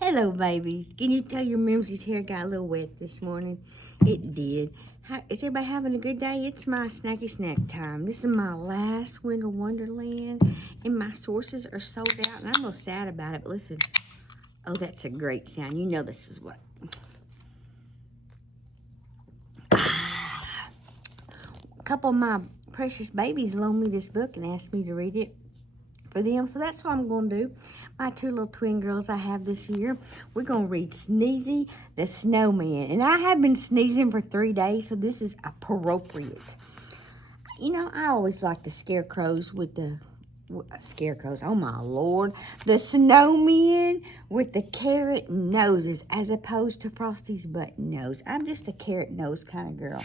Hello, babies. Can you tell your Mimzie's hair got a little wet this morning? It did. Is everybody having a good day? It's my snacky snack time. This is my last winter wonderland, and my sources are sold out, and I'm a little sad about it, but listen. Oh, that's a great sound. You know this is what. A couple of my precious babies loaned me this book and asked me to read it for them, so that's what I'm going to do. My two little twin girls I have this year, we're going to read SNEEZY the Snowman. And I have been sneezing for 3 days, so this is appropriate. You know, I always like the scarecrows with the... Scarecrows, oh my Lord. The snowmen with the carrot noses as opposed to Frosty's button nose. I'm just a carrot nose kind of girl.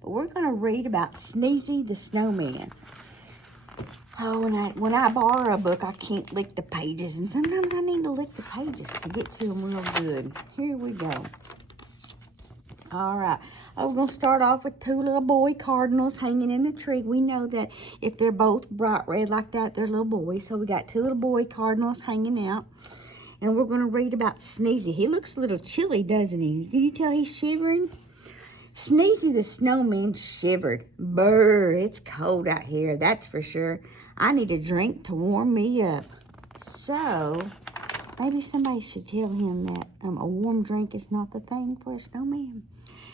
But we're going to read about SNEEZY the Snowman. Oh, when I borrow a book, I can't lick the pages. And sometimes I need to lick the pages to get to them real good. Here we go. All right. We're going to start off with two little boy cardinals hanging in the tree. We know that if they're both bright red like that, they're little boys. So we got two little boy cardinals hanging out. And we're going to read about SNEEZY. He looks a little chilly, doesn't he? Can you tell he's shivering? SNEEZY the Snowman shivered. Brr, it's cold out here, that's for sure. I need a drink to warm me up. So, maybe somebody should tell him that a warm drink is not the thing for a snowman.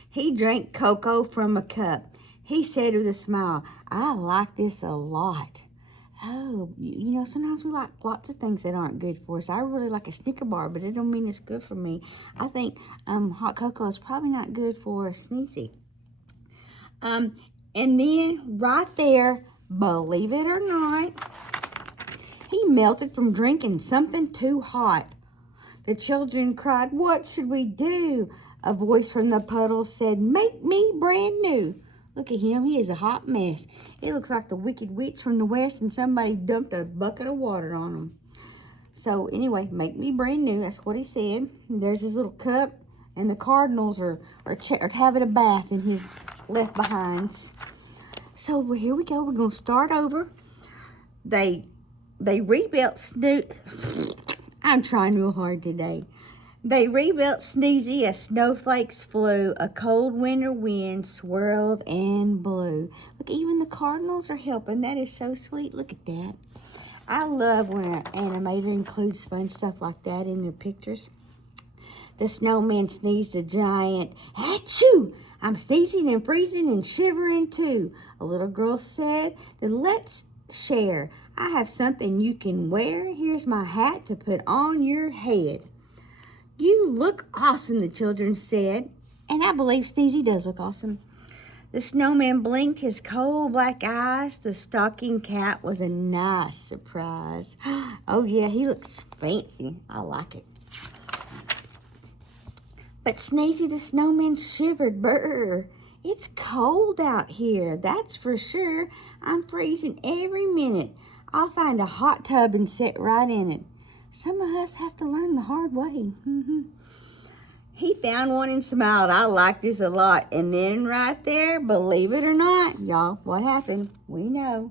He drank cocoa from a cup. He said with a smile, I like this a lot. Oh, you know, sometimes we like lots of things that aren't good for us. I really like a Snicker bar, but it don't mean it's good for me. I think hot cocoa is probably not good for SNEEZY. And then right there, believe it or not, he melted from drinking something too hot. The children cried, what should we do? A voice from the puddle said, make me brand new. Look at him. He is a hot mess. It looks like the Wicked Witch from the West and somebody dumped a bucket of water on him. So, anyway, make me brand new. That's what he said. And there's his little cup. And the cardinals are having a bath in his left behinds. So, here we go. We're going to start over. They rebuilt Snoop. I'm trying real hard today. They rebuilt SNEEZY as snowflakes flew. A cold winter wind swirled and blew. Look, even the cardinals are helping. That is so sweet. Look at that. I love when an animator includes fun stuff like that in their pictures. The snowman sneezed a giant, achoo! I'm sneezing and freezing and shivering too. A little girl said, then let's share. I have something you can wear. Here's my hat to put on your head. You look awesome, the children said. And I believe SNEEZY does look awesome. The snowman blinked his coal black eyes. The stocking cap was a nice surprise. Oh, yeah, he looks fancy. I like it. But SNEEZY the Snowman shivered. Brr. It's cold out here, that's for sure. I'm freezing every minute. I'll find a hot tub and sit right in it. Some of us have to learn the hard way. He found one and smiled. I like this a lot. And then right there, believe it or not, y'all, what happened? We know.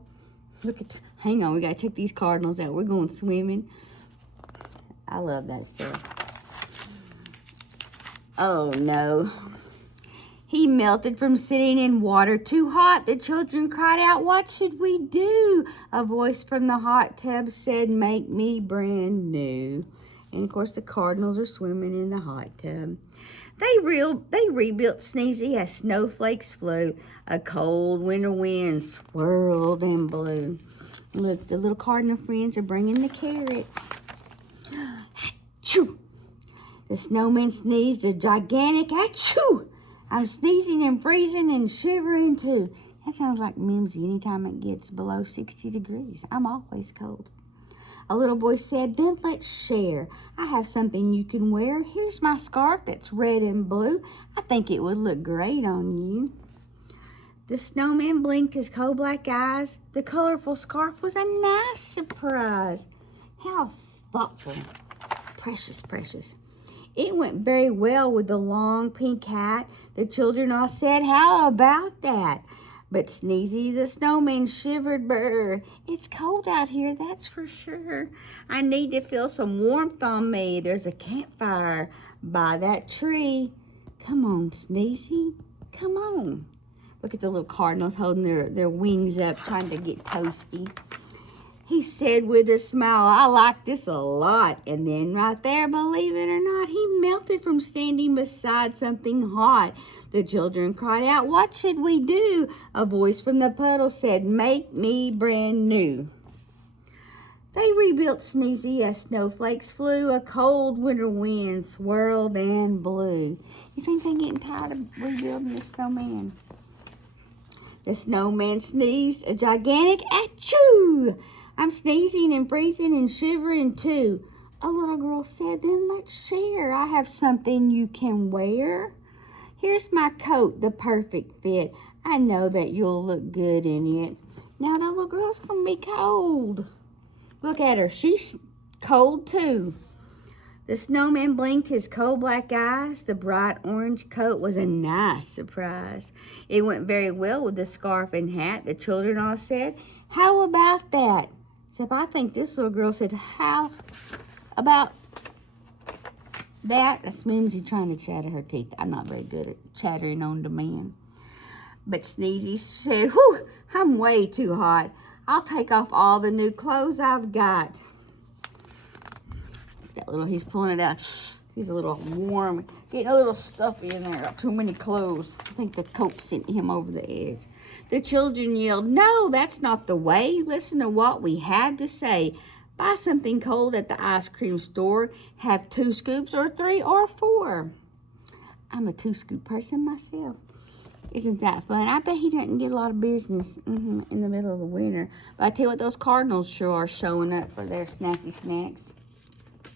Look at, hang on, we got to check these cardinals out. We're going swimming. I love that stuff. Oh, no. He melted from sitting in water too hot. The children cried out, what should we do? A voice from the hot tub said, make me brand new. And, of course, the cardinals are swimming in the hot tub. They rebuilt SNEEZY as snowflakes flew. A cold winter wind swirled and blew. Look, the little cardinal friends are bringing the carrot. Achoo! The snowman sneezed a gigantic achoo! I'm sneezing and freezing and shivering too. That sounds like Mimzie anytime it gets below 60 degrees. I'm always cold. A little boy said, then let's share. I have something you can wear. Here's my scarf that's red and blue. I think it would look great on you. The snowman blinked his coal black eyes. The colorful scarf was a nice surprise. How thoughtful. Precious, precious. It went very well with the long pink hat. The children all said, how about that? But SNEEZY the snowman shivered. Brr. It's cold out here, that's for sure. I need to feel some warmth on me. There's a campfire by that tree. Come on, SNEEZY. Come on. Look at the little cardinals holding their wings up, trying to get toasty. He said with a smile, I like this a lot. And then right there, believe it or not, he melted from standing beside something hot. The children cried out, what should we do? A voice from the puddle said, make me brand new. They rebuilt SNEEZY as snowflakes flew. A cold winter wind swirled and blew. You think they're getting tired of rebuilding the snowman? The snowman sneezed a gigantic achoo. I'm sneezing and freezing and shivering too. A little girl said, then let's share. I have something you can wear. Here's my coat, the perfect fit. I know that you'll look good in it. Now that little girl's gonna be cold. Look at her, she's cold too. The snowman blinked his coal black eyes. The bright orange coat was a nice surprise. It went very well with the scarf and hat. The children all said, how about that? Except I think this little girl said, how about that? That's Mimzie trying to chatter her teeth. I'm not very good at chattering on demand. But SNEEZY said, whew, I'm way too hot. I'll take off all the new clothes I've got. That little, he's pulling it out. He's a little warm, getting a little stuffy in there. Got too many clothes. I think the coat sent him over the edge. The children yelled, no, that's not the way. Listen to what we have to say. Buy something cold at the ice cream store. Have 2 scoops or 3 or 4. I'm a 2-scoop person myself. Isn't that fun? I bet he doesn't get a lot of business in the middle of the winter. But I tell you what, those cardinals sure are showing up for their snacky snacks.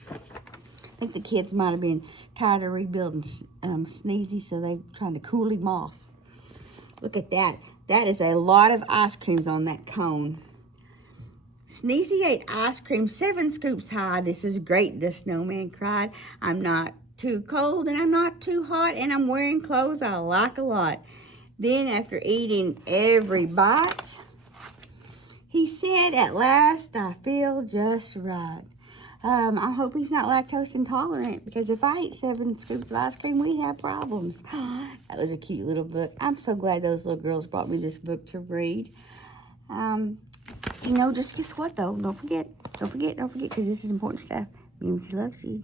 I think the kids might have been tired of rebuilding SNEEZY, so they're trying to cool him off. Look at that. That is a lot of ice creams on that cone. SNEEZY ate ice cream 7 scoops high. This is great, the snowman cried. I'm not too cold and I'm not too hot and I'm wearing clothes I like a lot. Then after eating every bite, he said, at last I feel just right. I hope he's not lactose intolerant, because if I ate 7 scoops of ice cream, we'd have problems. That was a cute little book. I'm so glad those little girls brought me this book to read. You know, just guess what, though? Don't forget, because this is important stuff. Mimzie loves you.